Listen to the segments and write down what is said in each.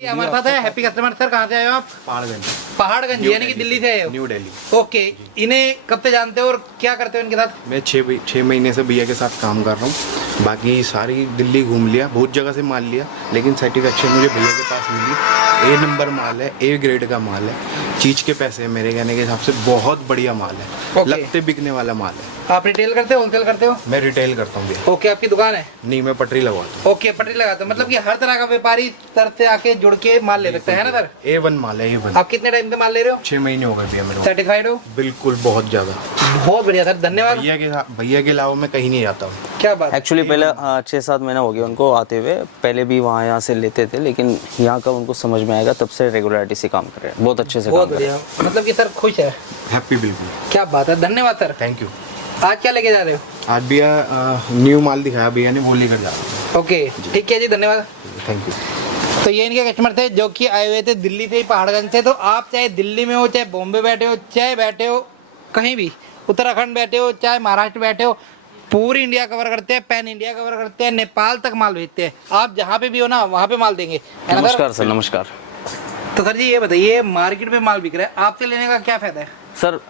ये हमारे साथ है हैप्पी कस्टमर। सर कहाँ से आए हो आप? पहाड़गंज। पहाड़गंज यानी कि दिल्ली से आए हो? न्यू दिल्ली। ओके, इन्हें कब से जानते हो और क्या करते हो इनके साथ? मैं 6 महीने से भैया के साथ काम कर रहा हूँ। बाकी सारी दिल्ली घूम लिया, बहुत जगह से माल लिया, लेकिन सेटिस्फेक्शन मुझे भैया के पास मिली। ए नंबर माल है, ए ग्रेड का माल है, चीज के पैसे हैं मेरे कहने के हिसाब से, बहुत बढ़िया माल है। Okay. लगते बिकने वाला माल है। आप रिटेल करते हो, होलसेल करते हो? मैं रिटेल करता हूँ भैया। ओके, आपकी दुकान है? नहीं, मैं पटरी लगवाता हूँ। ओके, पटरी लगाते हो, मतलब कि हर तरह का व्यापारी सर से आके जुड़ के माल ले सकता है ना सर? A1 माल है, A1। आप कितने टाइम से माल ले रहे हो? 6 महीने हो गए भैया मेरे को। सर्टिफाइड हो? बिल्कुल, बहुत ज्यादा। बहुत बढ़िया सर, धन्यवाद। भैया के अलावा मैं कहीं नहीं जाता हूँ। क्या बात। एक्चुअली पहले 6-7 महीना हो गया उनको आते हुए, पहले भी वहाँ यहाँ से लेते थे, लेकिन यहाँ का उनको समझ में आएगा, तब से रेगुलरिटी से काम कर रहे हैं, बहुत अच्छे से बहुत काम कर रहे बढ़िया, मतलब कि सर खुश है? हैप्पी बिल्कुल। क्या बात है, धन्यवाद सर। Thank you. आज क्या लेके जा रहे हो? आज भैया न्यू माल दिखाया भैया ने, वो लेकर जा रहा हूँ। ओके, ठीक है जी, धन्यवाद। Thank you. तो ये इनके कस्टमर थे जो कि आए हुए थे दिल्ली से ही, पहाड़गंज से। तो आप चाहे दिल्ली में हो, चाहे बॉम्बे बैठे हो, चाहे बैठे हो कहीं भी, उत्तराखंड बैठे हो, चाहे महाराष्ट्र बैठे हो, पूरी इंडिया कवर करते हैं, पैन इंडिया कवर करते हैं, नेपाल तक माल भेजते हैं। आप जहाँ पे भी हो ना, वहाँ पे माल देंगे, है ना सर? नमस्कार सर, नमस्कार। तो सर जी ये बताइए, मार्केट में माल बिक रहा है, आपसे लेने का क्या फायदा है? सर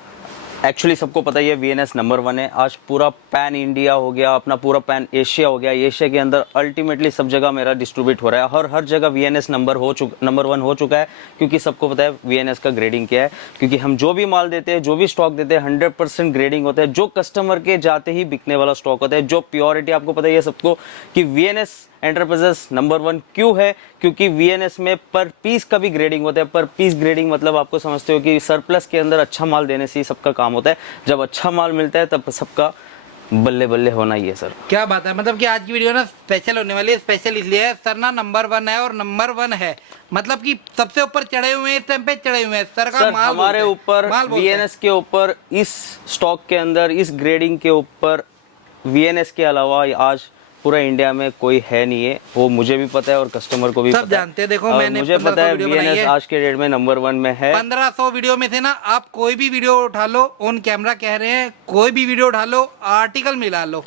एक्चुअली सबको पता ही है VNS नंबर 1 है। आज पूरा पैन इंडिया हो गया, अपना पूरा पैन एशिया हो गया, एशिया के अंदर अल्टीमेटली सब जगह मेरा डिस्ट्रीब्यूट हो रहा है। हर जगह VNS नंबर 1 हो चुका है, क्योंकि सबको पता है VNS का ग्रेडिंग क्या है। क्योंकि हम जो भी माल देते हैं, जो भी स्टॉक देते हैं, 100% ग्रेडिंग होता है, जो कस्टमर के जाते ही बिकने वाला स्टॉक होता है, जो प्योरिटी आपको पता ही है सबको कि VNS एंटरप्राइजेस नंबर 1 क्यों है, क्योंकि VNS में पर पीस का भी ग्रेडिंग होता है। पर पीस ग्रेडिंग मतलब आपको समझते हो कि सरप्लस के अंदर अच्छा माल देने से ही सबका काम होता है। जब अच्छा माल मिलता है तब सबका बल्ले बल्ले होना ही है सर। क्या बात है, मतलब कि आज की वीडियो ना स्पेशल होने वाली है। स्पेशल इसलिए है सर ना नंबर 1 है, और नंबर 1 है मतलब कि सबसे ऊपर चढ़े हुए हैं, इस टाइम पे चढ़े हुए हैं सर का माल हमारे ऊपर VNS के ऊपर, इस स्टॉक के अंदर, इस ग्रेडिंग के ऊपर VNS के अलावा आज पूरा इंडिया में कोई है नहीं है। वो मुझे भी पता है और कस्टमर को भी सब पता है। जानते हैं। देखो मैंने मुझे पता है VNS आज के डेट में नंबर 1 में है। 1500 वीडियो में से ना आप कोई भी वीडियो उठा लो, ऑन कैमरा कह रहे हैं, कोई भी वीडियो उठा लो, आर्टिकल मिला लो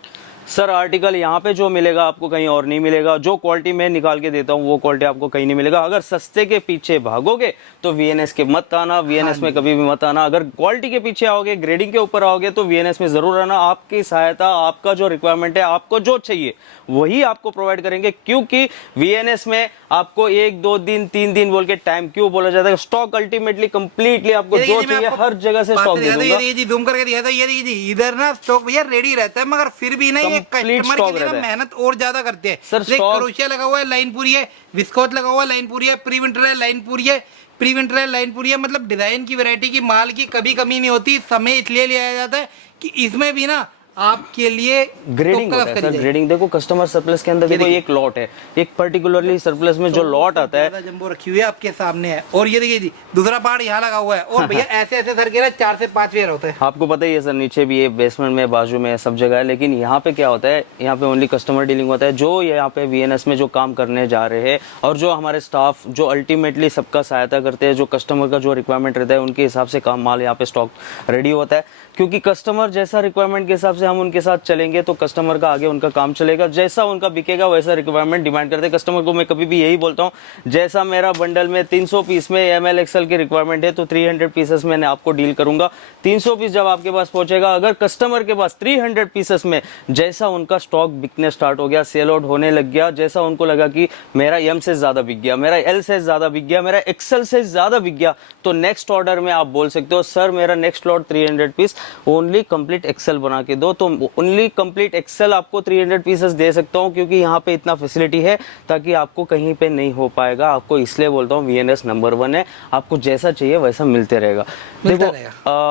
सर। आर्टिकल यहाँ पे जो मिलेगा आपको कहीं और नहीं मिलेगा। जो क्वालिटी मैं निकाल के देता हूँ वो क्वालिटी आपको कहीं नहीं मिलेगा। अगर सस्ते के पीछे भागोगे तो VNS के मत आना, VNS में कभी भी मत आना। अगर क्वालिटी के पीछे आओगे, ग्रेडिंग के ऊपर आओगे तो VNS में जरूर आना। आपकी सहायता, आपका जो रिक्वायरमेंट है, आपको जो चाहिए वही आपको प्रोवाइड करेंगे, क्योंकि VNS में आपको 1, 2 दिन, 3 दिन बोल के टाइम क्यों बोला जाता है? स्टॉक अल्टीमेटली कंप्लीटली आपको जो चाहिए हर जगह से स्टॉक दे दूंगा। ये जी जूम करके दिया था, ये देखिए इधर ना स्टॉक भैया रेडी रहता है, मगर फिर भी ना ये कस्टमर के लिए ना मेहनत और ज्यादा करते हैं सर। क्रोशिया लगा हुआ है, लाइन पूरी है, विस्कोस लगा हुआ है, लाइन पूरी है, प्री विंटर है, लाइन पूरी है, प्री विंटर है, लाइन पूरी है। मतलब डिजाइन की, वैरायटी की, माल की कभी कमी नहीं होती। समय इसलिए लिया जाता है कि इसमें भी ना आपके लिए ग्रेडिंग होता है सर। ग्रेडिंग देखो, कस्टमर सरप्लस के अंदर देखो एक लॉट है, एक पर्टिकुलरली सरप्लस में जो लॉट आता है, जंबो रखी हुई है आपके सामने है, और ये देखिए जी दूसरा पार्ट यहाँ लगा हुआ है। और भैया ऐसे ऐसे सर के 4 से 5 वेयर होते हैं, आपको पता ही है सर। नीचे भी है, बेसमेंट में, बाजू में, सब जगह है। लेकिन यहाँ पे क्या होता है, यहाँ पे ओनली कस्टमर डीलिंग होता है। जो यहाँ पे VNS में जो काम करने जा रहे हैं, और जो हमारे स्टाफ जो अल्टीमेटली सबका सहायता करते हैं, जो कस्टमर का जो रिक्वायरमेंट रहता है उनके हिसाब से काम माल यहाँ पे स्टॉक रेडी होता है। क्योंकि कस्टमर जैसा रिक्वायरमेंट के हिसाब से हम उनके साथ चलेंगे तो कस्टमर का आगे उनका काम चलेगा। जैसा उनका बिकेगा वैसा रिक्वायरमेंट डिमांड करते हैं कस्टमर को। मैं कभी भी यही बोलता हूँ, जैसा मेरा बंडल में 300 पीस में ML XL की रिक्वायरमेंट है तो 300 पीसेस मैंने आपको डील करूंगा। 300 पीस जब आपके पास पहुंचेगा, अगर कस्टमर के पास 300 पीसेस में जैसा उनका स्टॉक बिकने स्टार्ट हो गया, सेल आउट होने लग गया, जैसा उनको लगा कि मेरा M से ज्यादा बिक गया, मेरा L से ज्यादा बिक गया, मेरा XL से ज्यादा बिक गया, तो नेक्स्ट ऑर्डर में आप बोल सकते हो सर मेरा next lot 300 piece only complete XL बना के दो। तो ओनली कंप्लीट XL आपको 300 पीसेस दे सकता हूं, क्योंकि यहाँ पे इतना फैसिलिटी है ताकि आपको कहीं पे नहीं हो पाएगा। आपको इसलिए बोलता हूँ VNS नंबर 1 है, आपको जैसा चाहिए वैसा मिलते रहेगा। देखो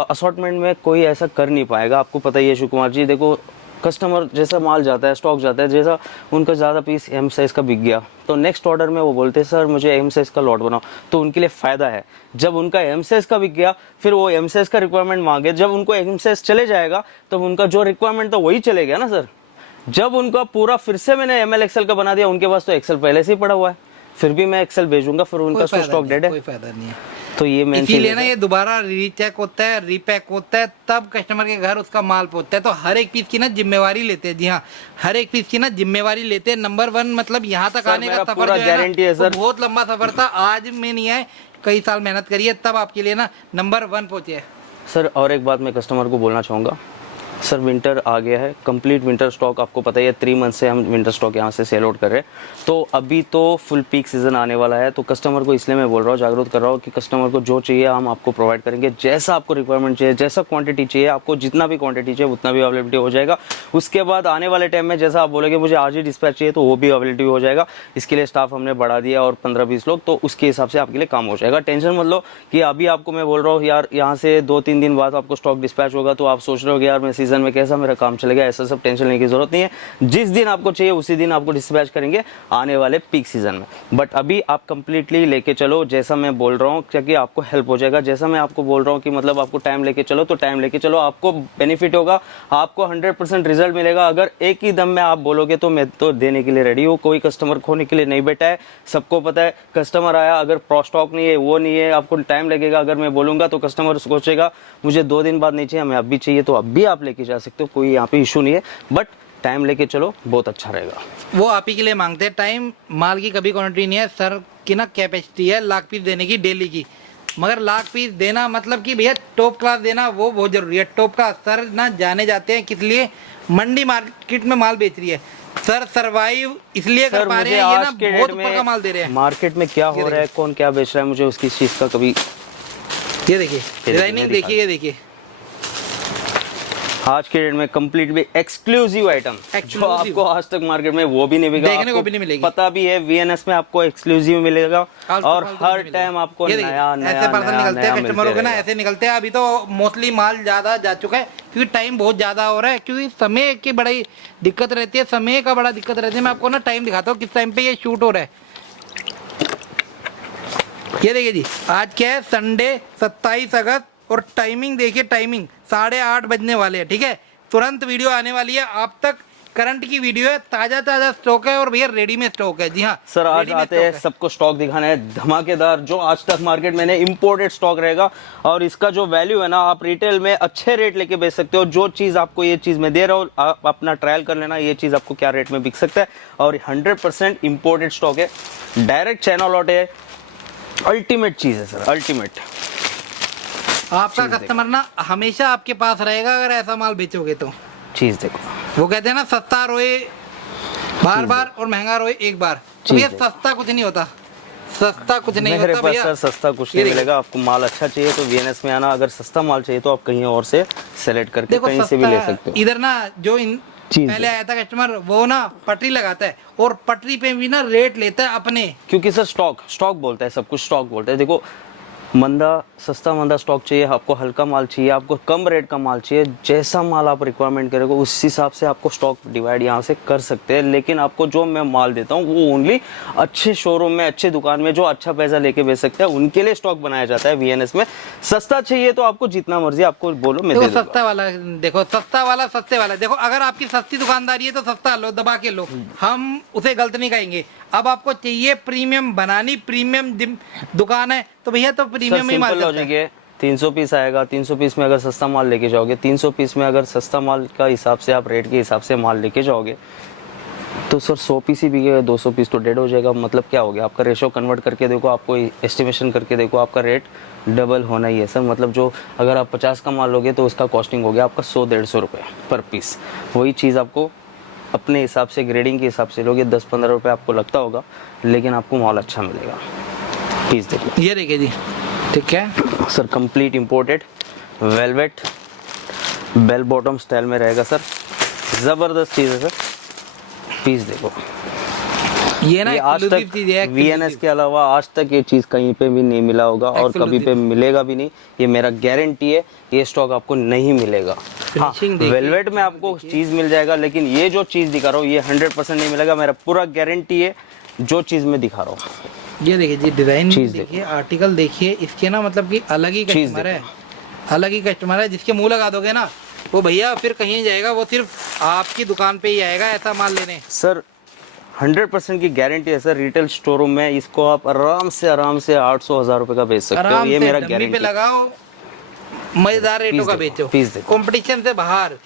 असॉर्टमेंट में कोई ऐसा कर नहीं पाएगा, आपको पता ही है शिव कुमार जी। देखो कस्टमर जैसा माल जाता है, स्टॉक जाता है, जैसा उनका ज़्यादा पीस M साइज़ का बिक गया तो नेक्स्ट ऑर्डर में वो बोलते हैं सर मुझे M साइज़ का लॉट बनाओ, तो उनके लिए फ़ायदा है। जब उनका M साइज़ का बिक गया फिर वो M साइज़ का रिक्वायरमेंट मांगे, जब उनको M साइज़ चले जाएगा तब उनका जो रिक्वायरमेंट था वही चले गया ना सर। जब उनका पूरा फिर से मैंने ML XL का बना दिया, उनके पास तो XL पहले से ही पड़ा हुआ है, फिर भी मैं XL भेजूंगा, फिर उनका स्टॉक डेड है। कोई फायदा नहीं है। तो ये मेन इसीलिए ना ये दोबारा रीचेक होता है, रीपैक होता है, तब कस्टमर के घर उसका माल पहुंचता है। तो हर एक पीस की ना जिम्मेवारी लेते हैं। जी हाँ, हर एक पीस की ना जिम्मेवारी लेते हैं। नंबर 1 मतलब यहाँ तक आने का सफर जो है ना, वो बहुत लंबा सफर था, आज में नहीं है, कई साल मेहनत करी है, तब आपके लिए ना नंबर 1 पहुंचे है। सर और एक बात मैं कस्टमर को बोलना चाहूँगा, सर विंटर आ गया है, कंप्लीट विंटर स्टॉक आपको पता ही है, 3 मंथ से हम विंटर स्टॉक यहाँ से सेल आउट कर रहे हैं। तो अभी तो फुल पीक सीजन आने वाला है, तो कस्टमर को इसलिए मैं बोल रहा हूँ, जागरूक कर रहा हूँ कि कस्टमर को जो चाहिए हम आपको प्रोवाइड करेंगे, जैसा आपको रिक्वायरमेंट चाहिए, जैसा क्वांटिटी चाहिए, आपको जितना भी क्वांटिटी चाहिए उतना भी अवेलेबिलिटी हो जाएगा। उसके बाद आने वाले टाइम में जैसा आप बोलेंगे मुझे आज ही डिस्पैच चाहिए, तो वो भी अवेलेबिलिटी हो जाएगा। इसके लिए स्टाफ हमने बढ़ा दिया और 15-20 लोग, तो उसके हिसाब से आपके लिए काम हो जाएगा। टेंशन मत लो कि अभी आपको मैं बोल रहा हूँ यार यहाँ से 2-3 दिन बाद आपको स्टॉक डिस्पैच होगा, तो आप सोच रहे हो कि यार मैं सीजन में कैसा मेरा काम चलेगा, ऐसा सब टेंशन लेने की जरूरत नहीं है। जिस दिन आपको चाहिए उसी दिन आपको डिस्पैच करेंगे आने वाले पीक सीजन में। बट अभी आप कंप्लीटली लेके चलो जैसा मैं बोल रहा हूँ, क्योंकि आपको हेल्प हो जाएगा। जैसा मैं आपको बोल रहा हूँ कि मतलब आपको टाइम लेके चलो, तो टाइम लेके चलो, आपको बेनिफिट होगा, आपको 100% रिजल्ट मिलेगा। अगर एक ही दम में आप बोलोगे तो मैं तो देने के लिए रेडी हूँ, कोई कस्टमर खोने के लिए नहीं बैठा है। सबको पता है कस्टमर आया, अगर स्टॉक नहीं है, वो नहीं है, आपको टाइम लगेगा, अगर मैं बोलूंगा तो कस्टमर सोचेगा मुझे 2 दिन बाद नहीं चाहिए, हमें अभी चाहिए, तो अभी आप लेके जा सकते हो, कोई यहाँ पे इशू नहीं है। बट टाइम लेके चलो, बहुत अच्छा रहेगा। वो आप ही के लिए मांगते हैं टाइम, माल की कभी क्वांटिटी नहीं है। सर की ना कैपेसिटी है लाख पीस देने की डेली की, मगर लाख पीस देना मतलब कि भैया टॉप क्लास देना वो बहुत जरूरी है। टॉप क्लास सर ना जाने जाते हैं किस लिए, मंडी मार्केट में माल बेच रही है सर, सरवाइव इसलिए कर पा रहे हैं, ये ना बहुत ऊपर का माल दे रहे हैं। मार्केट में क्या हो रहा है, कौन क्या बेच रहा है, मुझे उसकी चीज का कभी, ये देखिए डिजाइनिंग देखिए, ये देखिए आज के डेट में कंप्लीट भी एक्सक्लूसिव आइटम, जो आपको आज तक मार्केट में वो भी नहीं मिलेगा, देखने को भी नहीं मिलेगी। पता भी है वीएनएस में आपको एक्सक्लूसिव मिलेगा, और हर टाइम आपको नया नया ऐसे पर्सन निकलते हैं नया कस्टमरों के ना, ऐसे निकलते हैं। अभी तो मोस्टली माल ज्यादा जा चुका है क्योंकि टाइम बहुत ज्यादा हो रहा है, क्योंकि समय की बड़ी दिक्कत रहती है, समय का बड़ा दिक्कत रहती है। मैं आपको ना टाइम दिखाता हूँ किस टाइम पे ये शूट हो रहा है। ये देखिए जी, आज क्या है, संडे 27 अगस्त, और टाइमिंग देखिए, टाइमिंग 8:30 बजने वाले हैं। ठीक है, तुरंत वीडियो आने वाली है, आप तक करंट की वीडियो है, ताजा ताजा स्टॉक है, और भैया रेडी में स्टॉक है। जी हाँ सर, आज आते हैं सबको स्टॉक दिखाना है धमाकेदार, जो आज तक मार्केट में इंपोर्टेड स्टॉक रहेगा, और इसका जो वैल्यू है ना, आप रिटेल में अच्छे रेट लेके बेच सकते हो। जो चीज आपको ये चीज में दे रहा हूँ, आप अपना ट्रायल कर लेना, ये चीज आपको क्या रेट में बिक सकता है, और 100% इंपोर्टेड स्टॉक है, डायरेक्ट चाइना लॉट है, अल्टीमेट चीज है सर, अल्टीमेट। आपका कस्टमर ना हमेशा आपके पास रहेगा अगर ऐसा माल बेचोगे तो। चीज देखो, वो कहते हैं ना, सस्ता रोए बार बार और महंगा रोए एक बार। तो भैया सस्ता कुछ नहीं होता, सस्ता कुछ नहीं मेरे होता पास भैया। सर सस्ता कुछ नहीं मिलेगा। आपको माल अच्छा चाहिए तो वीएनएस में आना, अगर सस्ता माल चाहिए तो आप कहीं और से सेलेक्ट करके कहीं से भी ले सकते हो। इधर ना जो पहले आया था कस्टमर, वो ना पटरी लगाता है, और पटरी पे भी ना रेट लेता है अपने, क्योंकि सर स्टॉक बोलता है, सब कुछ स्टॉक बोलता है। देखो, मंदा सस्ता मंदा स्टॉक चाहिए, आपको हल्का माल चाहिए, आपको कम रेट का माल चाहिए, जैसा माल आप रिक्वायरमेंट करेंगे उस हिसाब से आपको स्टॉक डिवाइड यहाँ से कर सकते हैं। लेकिन आपको जो मैं माल देता हूँ वो ओनली अच्छे शोरूम में, अच्छे दुकान में जो अच्छा पैसा लेके बेच सकते हैं, उनके लिए स्टॉक बनाया जाता है वीएनएस में। सस्ता चाहिए तो आपको जितना मर्जी आपको बोलो, मैं दे दूंगा। सस्ता वाला देखो, सस्ता वाला सस्ते वाला देखो, अगर आपकी सस्ती दुकानदारी है तो सस्ता लो, दबा के लो, हम उसे गलत नहीं कहेंगे। अब आपको चाहिए प्रीमियम बनानी, प्रीमियम दुकान है तो भैया तो प्रीमियम ही माल लॉजिक है। 300 पीस आएगा, 300 पीस में अगर सस्ता माल लेके जाओगे, 300 पीस में अगर सस्ता माल का हिसाब से आप रेट के हिसाब से माल लेके जाओगे, तो सर 100 पीस ही बिकेगा, 200 पीस तो डेड हो जाएगा। मतलब क्या हो गया, आपका रेशो कन्वर्ट करके देखो, आपको एस्टिमेशन करके देखो, आपका रेट डबल होना ही है सर। मतलब जो अगर आप 50 का माल लोगे तो उसका कॉस्टिंग हो गया आपका 100-150 रुपये पर पीस। वही चीज़ आपको अपने हिसाब से, ग्रेडिंग के हिसाब से लोगे, 10-15 रुपये आपको लगता होगा, लेकिन आपको माल अच्छा मिलेगा। पीस देखिए, ये देखिए जी, ठीक है sir, complete imported velvet bell bottom style में रहेगा सर, ज़बरदस्त चीज़ है सर। पीस देखो, ये ना आज तक वीएनएस के अलावा आज तक ये चीज़ कहीं पे भी नहीं मिला होगा, और कभी पे मिलेगा भी नहीं, ये मेरा गारंटी है। ये स्टॉक आपको नहीं मिलेगा। हाँ, वेलवेट में आपको चीज़ मिल जाएगा, लेकिन ये जो चीज़ दिखा रहा हूँ ये 100% नहीं मिलेगा, मेरा पूरा गारंटी है जो चीज़ मैं दिखा रहा हूँ। ये देखिए जी, डिजाइन देखिए, आर्टिकल देखिए, इसके ना मतलब कि अलग ही कस्टमर है, अलग ही कस्टमर है। जिसके मुंह लगा दोगे ना वो भैया फिर कहीं नहीं जाएगा, वो सिर्फ आपकी दुकान पे ही आएगा ऐसा माल लेने। सर 100% की गारंटी है सर। रिटेल शोरूम में इसको आप आराम से 800-1000 रुपए का बेच सकते हो। आराम ये से मेरा डम्मी पे गारंटी। लगाओ, मजेदार रेटों का बेचो, पीस देखो। कंपटीशन से बाहर।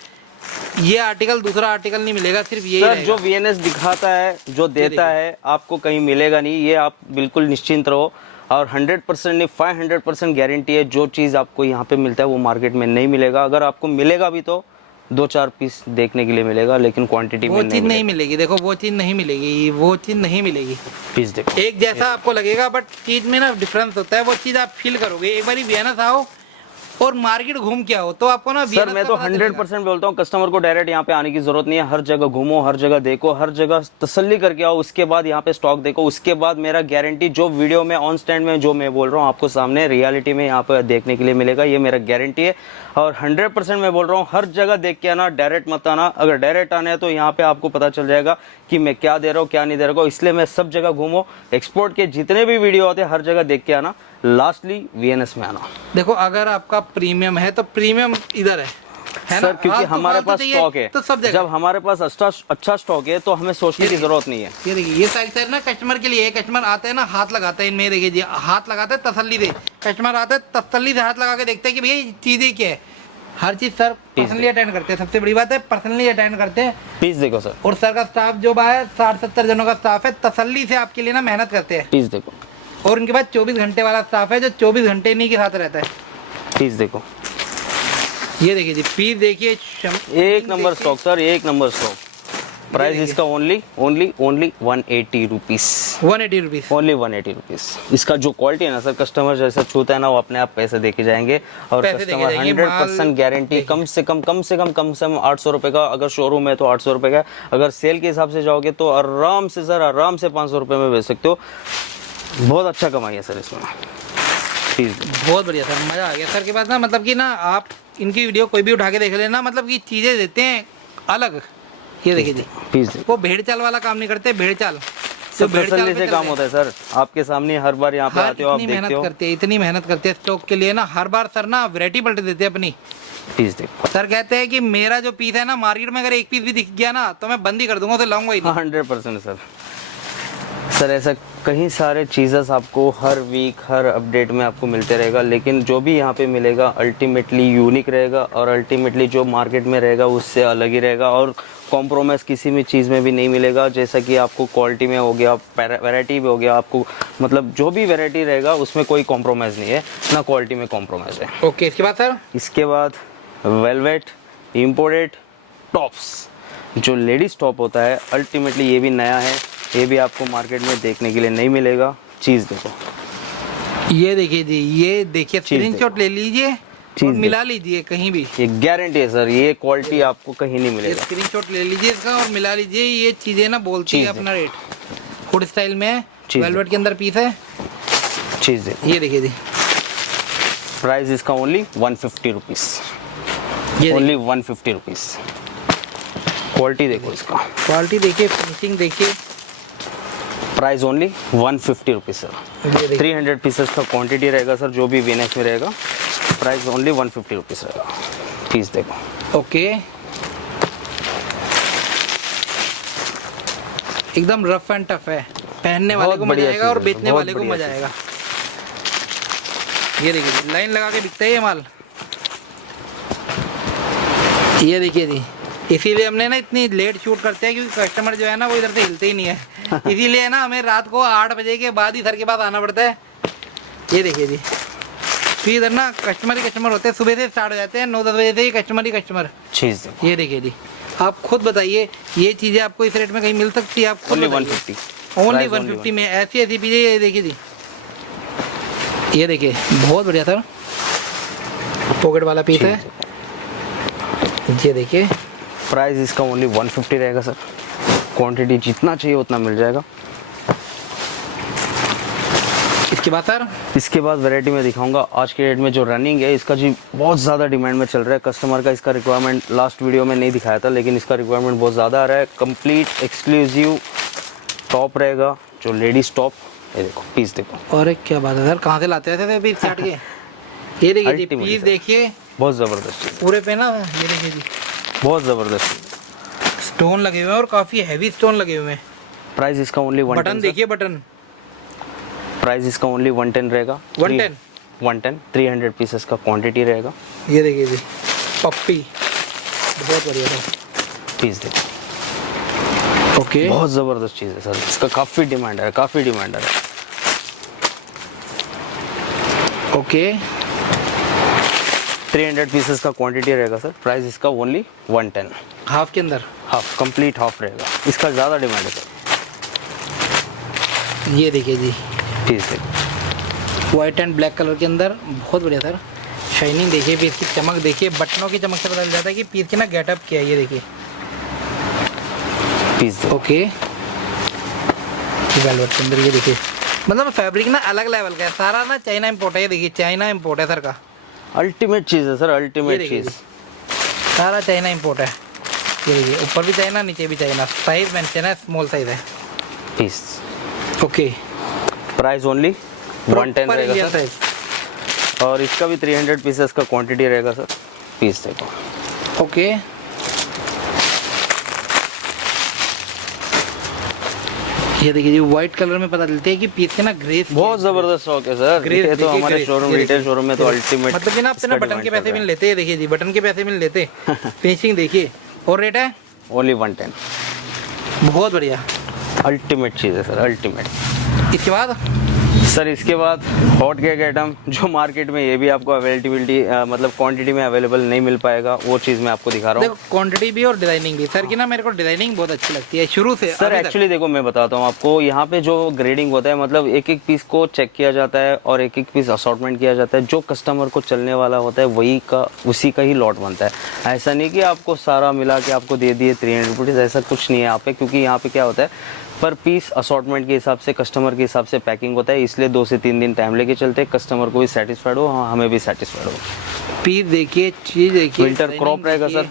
ये आर्टिकल दूसरा आर्टिकल नहीं मिलेगा, सिर्फ यही सर रहेगा। जो VNS दिखाता है, जो देता है, आपको कहीं मिलेगा नहीं, ये आप बिल्कुल निश्चिंत रहो। और 100% नहीं 500% गारंटी है, जो चीज़ आपको यहाँ पे मिलता है वो मार्केट में नहीं मिलेगा। अगर आपको मिलेगा भी तो 2-4 पीस देखने के लिए मिलेगा, लेकिन क्वांटिटी में वो चीज नहीं मिलेगी। देखो वो चीज नहीं मिलेगी, वो चीज नहीं मिलेगी। पीस देखो, एक जैसा आपको लगेगा, बट चीज में ना डिफरेंस होता है। वो चीज आप फील करोगे एक बार VNS आओ और मार्केट घूम के आओ तो आपको ना सर मैं तो 100% बोलता हूँ, कस्टमर को डायरेक्ट यहाँ पे आने की जरूरत नहीं है। हर जगह घूमो, हर जगह देखो, हर जगह तसल्ली करके आओ, उसके बाद यहाँ पे स्टॉक देखो। उसके बाद मेरा गारंटी, जो वीडियो में ऑन स्टैंड में जो मैं बोल रहा हूँ आपको सामने रियलिटी में यहाँ पे देखने के लिए मिलेगा। ये मेरा गारंटी है। और 100% मैं बोल रहा हूँ, हर जगह देख के आना, डायरेक्ट मत आना। अगर डायरेक्ट आना है तो यहाँ पे आपको पता चल जाएगा कि मैं क्या दे रहा हूँ, क्या नहीं दे रहा हूँ। इसलिए मैं सब जगह घूमो, एक्सपोर्ट के जितने भी वीडियो आते हैं हर जगह देख के आना, लास्टली VNS में आना। देखो अगर आपका प्रीमियम है तो प्रीमियम इधर है ना? सर क्योंकि आज तो हमारे फालतू पास चाहिए स्टॉक है, तो सब जगह। जब हमारे पास अच्छा स्टॉक है तो हमें सोचने की जरूरत नहीं है। ये देखिए, ये साइड ना कस्टमर के लिए। कस्टमर आते हैं ना, हाथ लगाते हैं इनमें, देखिए जी हाथ लगाते हैं तसल्ली से। कस्टमर आते हैं तसल्ली से हाथ लगा के देखते हैं कि भैया ये चीजें क्या है। हर चीज सर पर्सनली अटेंड करते हैं, सबसे बड़ी बात है पर्सनली अटेंड करते हैं। पीस देखो सर, और सर का स्टाफ जो है 60-70 जनों का स्टाफ है, तसल्ली से आपके लिए ना मेहनत करते हैं। पीस देखो। और उनके पास 24 घंटे वाला स्टाफ है जो 24 घंटे इन्हीं के साथ रहता है। पीस देखो, ये देखिए जी, पीस देखिए, एक नंबर स्टॉक सर, एक नंबर स्टॉक। प्राइस इसका only 180 rupees. 180 rupees. Only 180 rupees. इसका जो क्वालिटी है ना सर, कस्टमर जैसा छूता है ना वो अपने आप पैसे देके जाएंगे। और पैसे देके कस्टमर जाएंगे, 100% गारंटी। कम से कम 800 रुपए का, अगर शोरूम है तो 800 रुपए का। अगर सेल के हिसाब से जाओगे तो आराम से सर, आराम से 500 रुपए में बेच सकते हो। बहुत अच्छा कमाई है सर इसमें। बहुत बढ़िया सर, मजा आ गया सर के पास ना। मतलब कि ना आप इनकी वीडियो कोई भी उठा के देख लेना, मतलब कि चीजें देते हैं अलग। ये देखिए जी, पीस वो भेड़ चाल वाला काम नहीं करते। भेड़ चाल सब तसल्ली से काम होता है सर। आपके सामने हर बार यहाँ पे आते हो, आप इतनी देखते मेहनत हो। करते हैं, इतनी मेहनत करते हैं स्टॉक के लिए ना। हर बार सर ना वैरायटी पलट देते हैं अपनी। पीस देखो सर कहते हैं कि मेरा जो पीस है ना, मार्केट में अगर एक पीस भी दिख गया ना तो मैं बंद ही कर दूंगा, तो लाऊंगा ही नहीं। 100% सर ऐसा कई सारे चीज़ें आपको हर वीक, हर अपडेट में आपको मिलते रहेगा। लेकिन जो भी यहाँ पे मिलेगा अल्टीमेटली यूनिक रहेगा, और अल्टीमेटली जो मार्केट में रहेगा उससे अलग ही रहेगा। और कॉम्प्रोमाइज़ किसी भी चीज़ में भी नहीं मिलेगा। जैसा कि आपको क्वालिटी में हो गया, वैरायटी भी हो गया, आपको मतलब जो भी वैरायटी रहेगा उसमें कोई कॉम्प्रोमाइज़ नहीं है, ना क्वालिटी में कॉम्प्रोमाइज़ है। ओके, इसके बाद सर, इसके बाद वेलवेट इम्पोर्टेड टॉप्स, जो लेडीज टॉप होता है, अल्टीमेटली ये भी नया है। ये भी आपको मार्केट में देखने के लिए नहीं मिलेगा। चीज़ देखो, ये देखिए जी, ये देखिए, स्क्रीनशॉट ले लीजिए और मिला लीजिए कहीं भी। ये गारंटी है सर, ये क्वालिटी आपको कहीं नहीं मिलेगा। स्क्रीनशॉट ले लीजिए इसका और मिला लीजिए। ये चीजें ना बोलती है अपना रेट। फुड स्टाइल में वेलवेट के अंदर पीस है। चीज़ देखो, ये देखिए जी, प्राइस इसका ओनली 150 रुपीज़। ये ओनली 150 रुपीज़। क्वालिटी देखो इसका, क्वालिटी देखिए, फिनिशिंग देखिए। Price only 150 rupees sir. ये देखिए, 300 पीसेस का क्वांटिटी रहेगा सर, जो भी VNS में रहेगा। प्राइस ओनली 150 रुपीज़ रहेगा। पीस देखो, ओके, एकदम रफ एंड टफ है। पहनने वाले बहुत को मजा बढ़िया आएगा और चीज़ है, बेचने बहुत वाले को बढ़िया मजा चीज़ आएगा। ये देखिए, लाइन लगा के बिकता है ये माल। ये देखिए जी, इसीलिए हमने ना इतनी लेट शूट करते हैं, क्योंकि कस्टमर जो है ना वो इधर से हिलते ही नहीं है। इसीलिए ना हमें रात को 8 बजे के बाद ही सर के पास आना पड़ता है। ये देखिए जी, फिर इधर ना कस्टमर ही कस्टमर होते हैं। सुबह से स्टार्ट हो जाते हैं, 9-10 बजे से ही कस्टमर। चीज़ ये देखिए जी, आप खुद बताइए, ये चीज़ें आपको इस रेट में कहीं मिल सकती है? आप खुद ओनली बताइए। 150। ओनली 150 में ऐसी चीज़ें। ये देखिए जी, ये देखिए, बहुत बढ़िया सर, पॉकेट वाला पीस है। ये देखिए, प्राइस इसका ओनली 150 रहेगा सर। क्वांटिटी जितना चाहिए उतना मिल जाएगा। इसके बाद सर, इसके बाद वैरायटी में दिखाऊंगा। आज के डेट में जो रनिंग है इसका जी बहुत ज़्यादा डिमांड में चल रहा है। कस्टमर का इसका रिक्वायरमेंट लास्ट वीडियो में नहीं दिखाया था, लेकिन इसका रिक्वायरमेंट बहुत ज़्यादा आ रहा है। कंप्लीट एक्सक्लूसिव टॉप रहेगा, जो लेडीज टॉप। ये देखो, पीस देखो। और क्या बात है सर, कहाँ से लाते थे पीस काट के? ये देखिए जी, पीस देखिए, बहुत ज़बरदस्त चीज़, पूरे पे ना। ये देखिए जी, बहुत ज़बरदस्त। स्टोन लगे हुए हैं और काफ़ी हैवी स्टोन लगे हुए हैं। प्राइस इसका ओनली 110। बटन देखिए, बटन प्राइस इसका ओनली 110 रहेगा। 110 110 300 पीसेस का क्वांटिटी रहेगा। ये देखिए जी, पप्पी बहुत बढ़िया था। पीस देखो, ओके बहुत ज़बरदस्त चीज़ है सर, इसका काफ़ी डिमांड है, काफ़ी डिमांड है। ओके 300 पीसेस का क्वांटिटी रहेगा सर। प्राइस इसका ओनली 110। हाफ के अंदर, हाफ, कंप्लीट हाफ रहेगा, इसका ज़्यादा डिमांड है सर। ये देखिए जी, पीस देखो, वाइट एंड ब्लैक कलर के अंदर, बहुत बढ़िया सर। शाइनिंग देखिए, पीस की चमक देखिए, बटनों की चमक से पता चल जाता है कि पीस की ना गेटअप क्या है। ये देखिए, पीस देखो, ओके वेलवेट के अंदर, ये देखिए मतलब फैब्रिक ना अलग लेवल का है सारा ना, चाइना इंपोर्ट है। ये देखिए चाइना इंपोर्ट है सर का, अल्टीमेट चीज़ है सर, ये अल्टीमेट देखिए चीज़। सारा चाइना इंपोर्ट है। ये देखिए ऊपर भी चाइना, नीचे भी चाइना, साइज मेंशन है, स्मॉल साइज है। Piece, okay price only 110 proper रहेगा इंडियन सर। साइज। और इसका भी 300 पीसेस का क्वांटिटी रहेगा सर। पीस देखो, ओके ये देखिए जी, व्हाइट कलर में पता चलती है कि पीस के ना ग्रेस बहुत जबरदस्त स्टॉक है सर। ग्रेस ये तो देखिए, हमारे ग्रेस, शोरूम, ये रिटेल देखिए, शोरूम में तो अल्टीमेट, मतलब कि ना आपसे ना बटन के पैसे भी नहीं लेते। ये देखिए जी, बटन के पैसे भी नहीं लेते। फिनिशिंग देखिए, और रेट है ओनली 110। बहुत बढ़िया। अल्टीमेट चीज़ है सर, अल्टीमेट। इसके बाद सर इसके बाद हॉट केक आइटम, जो मार्केट में ये भी आपको अवेलेबिलिटी मतलब क्वांटिटी में अवेलेबल नहीं मिल पाएगा, वो चीज़ मैं आपको दिखा रहा हूँ। देखो क्वांटिटी भी और डिजाइनिंग भी सर की ना, मेरे को डिजाइनिंग बहुत अच्छी लगती है शुरू से सर। एक्चुअली देखो मैं बताता हूँ आपको, यहाँ पे जो ग्रेडिंग होता है, मतलब एक एक पीस को चेक किया जाता है और एक एक पीस असॉर्टमेंट किया जाता है। जो कस्टमर को चलने वाला होता है वही का, उसी का ही लॉट बनता है। ऐसा नहीं कि आपको सारा मिला के आपको दे दिए 300 रुपीज़, ऐसा कुछ नहीं है यहाँ पे। क्योंकि यहाँ पे क्या होता है, पर पीस असॉर्टमेंट के हिसाब से, कस्टमर के हिसाब से पैकिंग होता है, इसलिए 2 से 3 दिन टाइम लेके चलते हैं। कस्टमर को भी सेटिस्फाइड हो, हमें भी सेटिस्फाइड हो। पीस देखिए, चीज देखिए, विंटर क्रॉप रहेगा सर।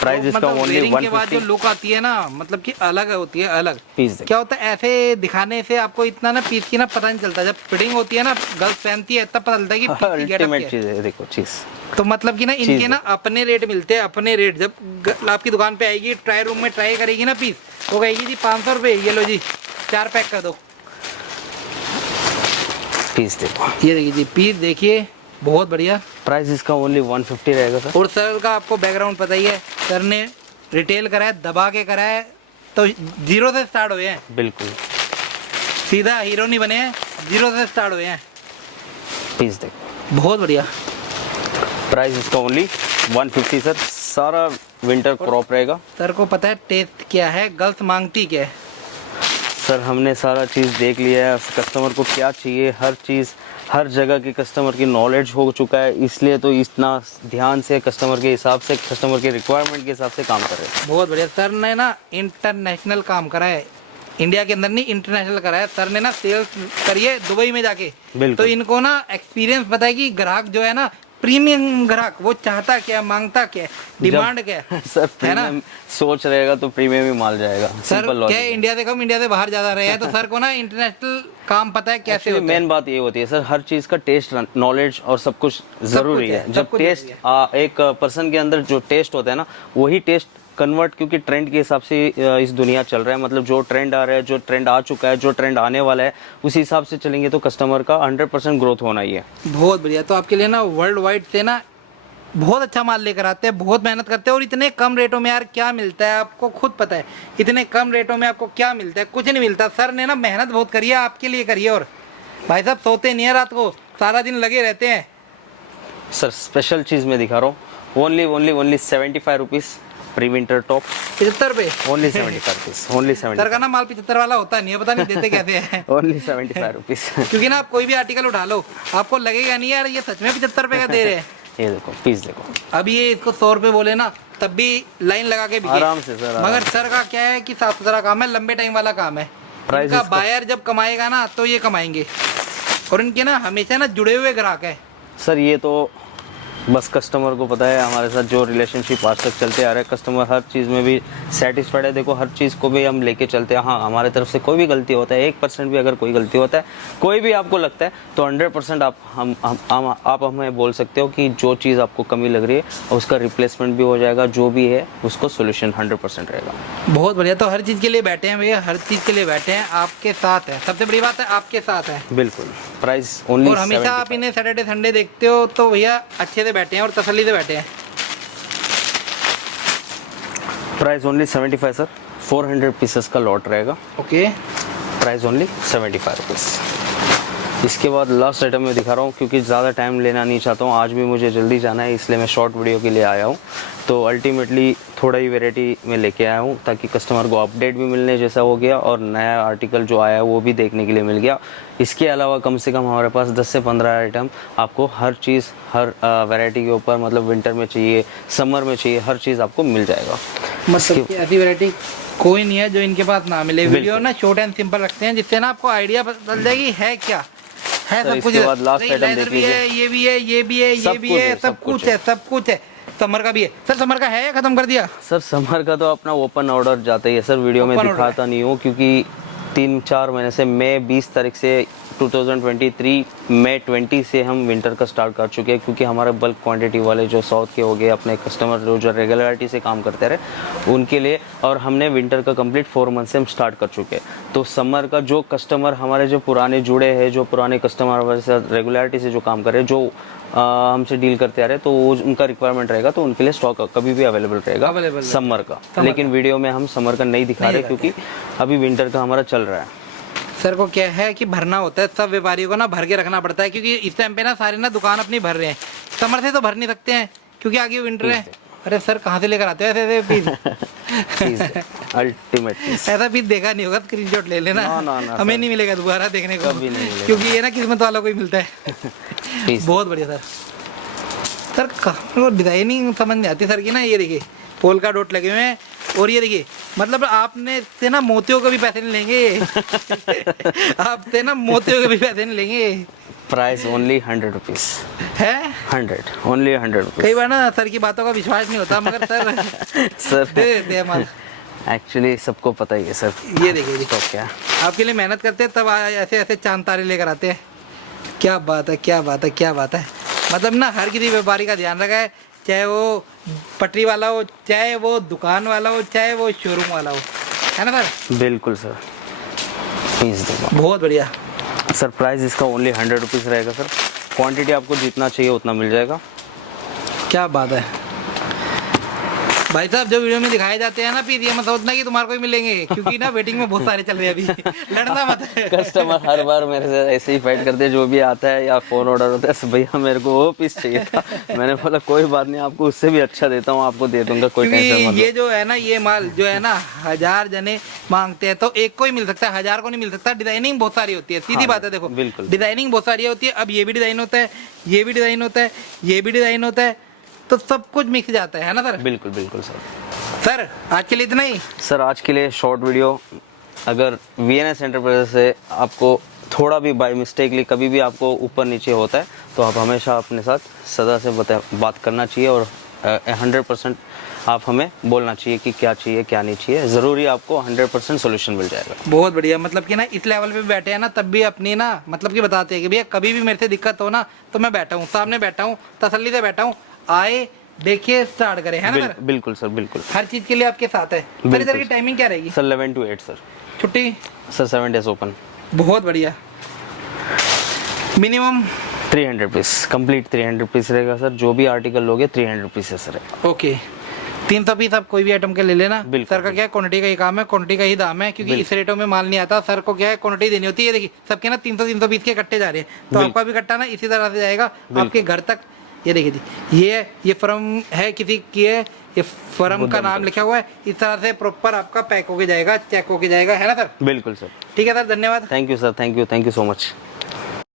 प्राइस इसका मतलब ओनली wearing के बाद जो 150। लुक आती है ना, मतलब कि अलग होती है, अलग। पीस देखो, क्या होता है, ऐसे दिखाने से आपको इतना ना पीस की ना पता नहीं चलता। जब फिटिंग होती है ना, गर्ल्स पहनती है, तब पता चलता है कि पीस की getup क्या अल्टीमेट है। चीज़ है, देखो चीज़। तो मतलब कि ना इनके ना अपने रेट मिलते हैं, अपने रेट। जब आपकी दुकान पे आएगी, ट्राई रूम में ट्राई करेगी ना पीस, वो कहेगी जी 500 रुपये, ये लो जी 4 पैक कर दो। पीस देखो, ये देखिए जी, पीस देखिए, बहुत बढ़िया। प्राइस इसका ओनली 150 रहेगा सर। और सर का आपको बैकग्राउंड पता ही है, सर ने रिटेल करा है, दबा के करा है, तो 0 से स्टार्ट हुए हैं। बिल्कुल, सीधा हीरो नहीं बने हैं, 0 से स्टार्ट हुए हैं। पीस देखो, बहुत बढ़िया। प्राइस इसका ओनली 150 सर। सारा विंटर क्रॉप रहेगा। सर को पता है टेस्ट क्या है, गर्ल्स मांगती क्या है। सर हमने सारा चीज़ देख लिया है, कस्टमर को क्या चाहिए, हर चीज़, हर जगह की कस्टमर की नॉलेज हो चुका है। इसलिए तो इतना ध्यान से कस्टमर के हिसाब से, कस्टमर के रिक्वायरमेंट के हिसाब से काम कर रहे हैं। बहुत बढ़िया। सर ने ना इंटरनेशनल काम करा है, इंडिया के अंदर नहीं, इंटरनेशनल करा है। सर ने ना सेल्स करी है दुबई में जाके। बिल्कुल। तो इनको ना एक्सपीरियंस पता है कि ग्राहक जो है ना, प्रीमियम ग्राहक, वो चाहता क्या, मांगता क्या, डिमांड क्या है। सर है ना, प्रीमियम सोच रहेगा तो प्रीमियम ही माल जाएगा। सर सिंपल क्या लॉजिक है, है। इंडिया से कम, इंडिया से बाहर ज्यादा रहे हैं, तो सर को ना इंटरनेशनल काम पता है कैसे होता है। मेन बात ये होती है सर, हर चीज़ का टेस्ट, नॉलेज और सब कुछ जरूरी है, है। सब जब कुछ टेस्ट एक पर्सन के अंदर जो टेस्ट होता है ना, वही टेस्ट कन्वर्ट, क्योंकि ट्रेंड के हिसाब से इस दुनिया चल रहा है। मतलब जो ट्रेंड आ रहा है, जो ट्रेंड आ चुका है, जो ट्रेंड आने वाला है, उसी हिसाब से चलेंगे तो कस्टमर का 100% ग्रोथ होना ही है। बहुत बढ़िया। तो आपके लिए ना वर्ल्ड वाइड से ना बहुत अच्छा माल लेकर आते हैं, बहुत मेहनत करते हैं। और इतने कम रेटों में यार क्या मिलता है, आपको खुद पता है, इतने कम रेटों में आपको क्या मिलता है, कुछ नहीं मिलता। सर ने ना मेहनत बहुत करी है, आपके लिए करी है। और भाई साहब सोते नहीं है रात को, सारा दिन लगे रहते हैं। सर स्पेशल चीज़ मैं दिखा रहा हूँ, only 75 rupees pre winter top. 75 रुपये ओनली 75 रुपीज़, ओनली सर 75। का ना माल 75 वाला होता नहीं है, पता नहीं देते कैसे है। Only 75 rupees. क्योंकि ना आप कोई भी आर्टिकल उठा लो, आपको लगेगा नहीं यार ये सच में 75 रुपये का दे रहे हैं। ये देखो, पीस देखो, अभी ये इसको 100 रुपये बोले ना, तब भी लाइन लगा के बिके। आराम से सर, मगर सर का क्या है कि साफ सुथरा काम है, लंबे टाइम वाला काम है। प्राइस इनका इसका- बायर जब कमाएगा ना, तो ये कमाएंगे। और इनके ना हमेशा ना जुड़े हुए ग्राहक है। सर ये तो बस कस्टमर को पता है हमारे साथ जो रिलेशनशिप आज तक चलते आ रहे हैं, कस्टमर हर चीज़ में भी सेटिस्फाइड है। देखो हर चीज़ को भी हम लेके चलते हैं। हाँ, हमारे तरफ से कोई भी गलती होता है, 1% भी अगर कोई गलती होता है, कोई भी आपको लगता है, तो 100% आप हमें बोल सकते हो कि जो चीज़ आपको कमी लग रही है उसका रिप्लेसमेंट भी हो जाएगा, जो भी है उसको सोल्यूशन 100% रहेगा। बहुत बढ़िया। तो हर चीज़ के लिए बैठे हैं भैया, हर चीज़ के लिए बैठे हैं, आपके साथ है, सबसे बड़ी बात है आपके साथ है। बिल्कुल। प्राइस ओनली और हमेशा आप इन्हें सैटरडे संडे देखते हो तो भैया अच्छे से बैठे हैं और तसल्ली से बैठे हैं। प्राइस ओनली 75 सर, 400 पीसेस का लॉट रहेगा। Okay, price only 75 rupees. इसके बाद लास्ट आइटम मैं दिखा रहा हूँ, क्योंकि ज़्यादा टाइम लेना नहीं चाहता हूँ, आज भी मुझे जल्दी जाना है, इसलिए मैं शॉर्ट वीडियो के लिए आया हूँ। तो अल्टीमेटली थोड़ा ही वैरायटी में लेके आया हूँ ताकि कस्टमर को अपडेट भी मिलने जैसा हो गया और नया आर्टिकल जो आया है वो भी देखने के लिए मिल गया। इसके अलावा कम से कम हमारे पास 10 से 15 आइटम आपको हर चीज़ हर वैरायटी के ऊपर, मतलब विंटर में चाहिए, समर में चाहिए, हर चीज़ आपको मिल जाएगा। मतलब कि ऐसी वैरायटी कोई नहीं है जो इनके पास ना मिले। वीडियो ना शॉर्ट एंड सिंपल रखते हैं जिससे ना आपको आइडिया पता चल जाएगी है क्या है। सब कुछ बाद लास्ट आइटम देख लीजिए। ये भी है, ये भी है, ये भी है, सब कुछ है, सब कुछ है। समर का भी है सर, समर का है या खत्म कर दिया? सर समर का तो अपना ओपन ऑर्डर जाता ही है सर, वीडियो में दिखाता नहीं हूँ क्योंकि 3-4 महीने से, मई 20 तारीख से 2023 मई 20 से हम विंटर का स्टार्ट कर चुके हैं, क्योंकि हमारे बल्क क्वांटिटी वाले जो साउथ के हो गए अपने कस्टमर जो रेगुलरिटी से काम करते रहे उनके लिए, और हमने विंटर का कंप्लीट 4 मंथ से हम स्टार्ट कर चुके हैं। तो समर का जो कस्टमर हमारे जो पुराने जुड़े हैं, जो पुराने कस्टमर हमारे साथ रेगुलरिटी से जो काम कर रहे हैं, जो हमसे डील करते आ रहे हैं, तो वो उनका रिक्वायरमेंट रहेगा तो उनके लिए स्टॉक कभी भी अवेलेबल रहेगा समर का। लेकिन वीडियो में हम समर का नहीं दिखा रहे क्योंकि अभी विंटर का हमारा चल रहा है। सर को क्या है कि भरना होता है, सब व्यापारियों को ना भर के रखना पड़ता है, क्योंकि इस टाइम पे ना सारे ना दुकान अपनी भर रहे हैं। समर से तो भर नहीं सकते हैं क्योंकि आगे विंटर है। अरे सर कहाँ से लेकर आते हो ऐसे पीस? अल्टीमेट ऐसा पीस देखा नहीं होगा, स्क्रीनशॉट ले लेना। हमें नहीं मिलेगा दोबारा देखने को, क्योंकि ये ना किस्मत वालों को ही मिलता है। बहुत बढ़िया सर। सर कहाँ डिजाइनिंग समझ नहीं आती सर की ना। ये देखिए पोल का डॉट लगे हुए हैं, और ये देखिए मतलब आपने से ना मोतियों के भी पैसे नहीं लेंगे। आपसे ना मोतियों के भी पैसे नहीं लेंगे। प्राइस ओनली 100 रुपीज़ है। 100 ओनली 100 रुपीज़। कई बार ना सर की बातों का विश्वास नहीं होता, मगर सर सर एक्चुअली सबको पता ही है सर। ये देखिए तो क्या आपके लिए मेहनत करते हैं, तब ऐसे ऐसे चांद तारे लेकर आते हैं। क्या बात है, क्या बात है, क्या बात है। मतलब ना हर किसी व्यापारी का ध्यान रखा है, चाहे वो पटरी वाला हो, चाहे वो दुकान वाला हो, चाहे वो शोरूम वाला हो, है ना सर? बिल्कुल सर। प्लीज देखो, बहुत बढ़िया सर। प्राइस इसका ओनली 100 रुपीज़ रहेगा सर। क्वांटिटी आपको जितना चाहिए उतना मिल जाएगा। क्या बात है भाई साहब। जो वीडियो में दिखाए जाते हैं ना पीस, ये मत सोचना कि तुम्हारे को ही मिलेंगे, क्योंकि ना वेटिंग में बहुत सारे चल रहे हैं अभी। लड़ना मत। कस्टमर हर बार मेरे से ऐसे ही फाइट करते हैं, जो भी आता है या फोन ऑर्डर होता है, भैया मेरे को वो पीस चाहिए था। मैंने बोला कोई बात नहीं, आपको उससे भी अच्छा देता हूँ, आपको दे दूंगा, कोई टेंशन मत लो। ये जो है ना, ये माल जो है ना 1000 जने मांगते हैं तो एक को ही मिल सकता है, 1000 को नहीं मिल सकता। डिजाइनिंग बहुत सारी होती है, सीधी बात है। देखो बिल्कुल डिजाइनिंग बहुत सारी होती है। अब ये भी डिजाइन होता है, ये भी डिजाइन होता है, ये भी डिजाइन होता है, तो सब कुछ मिक्स जाता है ना सर? बिल्कुल बिल्कुल सर। सर आज के लिए इतना ही सर। आज के लिए शॉर्ट वीडियो। अगर VNS एंटरप्राइजेस से आपको थोड़ा भी बाय मिस्टेकली कभी भी आपको ऊपर नीचे होता है, तो आप हमेशा अपने साथ सदा से बात करना चाहिए, और 100% आप हमें बोलना चाहिए कि क्या चाहिए क्या नहीं चाहिए। ज़रूरी आपको 100% सोल्यूशन मिल जाएगा। बहुत बढ़िया। मतलब कि ना इस लेवल पे बैठे हैं ना, तब भी अपनी ना मतलब कि बताते हैं कि भैया कभी भी मेरे से दिक्कत हो ना, तो मैं बैठा हूँ, सामने बैठा हूँ, तसल्ली से बैठा हूँ, आए देखिए स्टार्ट करें, है ना सर? बिल्कुल सर, बिल्कुल। हर चीज के लिए आपके साथ है। सर इधर की टाइमिंग क्या रहेगी? Sir 11 to 8 sir. छुट्टी? Sir 7 days open. बहुत बढ़िया। मिनिमम 300 रुपीज़, कंप्लीट 300 रुपीज़ रहेगा सर। जो भी आर्टिकल लोगे 300 रुपीज़ है सर। ओके। 300 पीस आप कोई भी आइटम के ले लेना। सर का क्या है, क्वांटिटी का ही काम है, क्वांटिटी का ही दाम है, क्योंकि इस रेटों में माल नहीं आता। सर को क्या है, क्वांटिटी देनी होती है। देखिए सबके ना 300 पीस के कट्टे जा रहे हैं, तो आपका भी कट्टा ना इसी तरह से जाएगा आपके घर तक। ये देखिए जी, ये फर्म है किसी की है, ये फर्म का नाम लिखा हुआ है, इस तरह से प्रॉपर आपका पैक होके जाएगा, चेक होके जाएगा, है ना सर? बिल्कुल सर। ठीक है सर, धन्यवाद। Thank you sir, thank you so much.